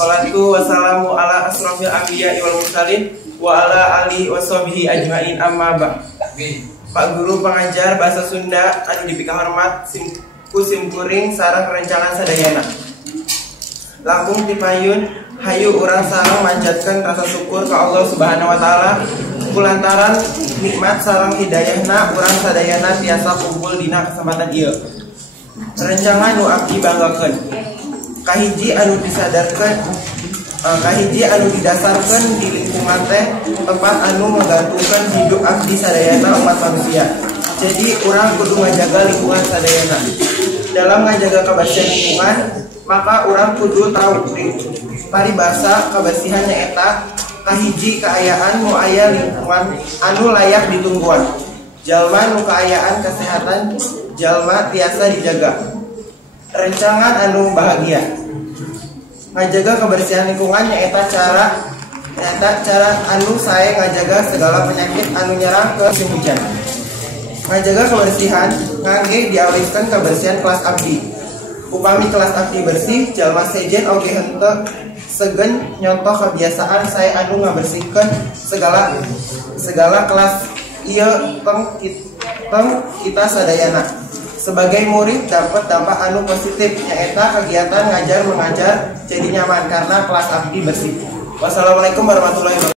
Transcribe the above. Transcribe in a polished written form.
Wassalatu wassalamu ala asrofil anbiya wal mursalin wa ala alihi washabihi ajmain, amma ba'd. Pak Guru pengajar bahasa Sunda anu dipika hormat simkuring sareng rencangan sadayana. Langkung dipayun hayu urang sareng manjatkeun rasa syukur ka Allah Subhanahu wa taala kulantaran nikmat sareng hidayahna urang sadayana tiasa kumpul dina kesempatan ieu. Rencangan nu abdi banggakeun kahiji anu didasarkan di lingkungan teh tempat anu menggantungkan hidup abdi sadayana umat manusia. Jadi urang kudu ngajaga lingkungan sadayana. Dalam ngajaga kebersihan lingkungan, maka urang kudu tahu paribasa kebersihan nyaeta kahiji kaayaan nu aya lingkungan anu layak ditungguan. Jalma nu kaayaan kesehatan jalma tiasa dijaga. Rencangan anu bahagia. Ngajaga kebersihan lingkungan nyaeta cara anu sae ngajaga segala penyakit anu nyerang ke musim hujan. Ngajaga kebersihan ngangge diawiskeun kebersihan kelas abdi. Upami kelas abdi bersih, jalma sejen oge henteu segen nyontoh kebiasaan sae anu ngabersihkeun segala kelas ieu teng kita sadayana. Sebagai murid dapat dampak anu positif nyaeta kegiatan ngajar mengajar jadi nyaman karena kelas abdi bersih. Wassalamualaikum warahmatullahi wabarakatuh.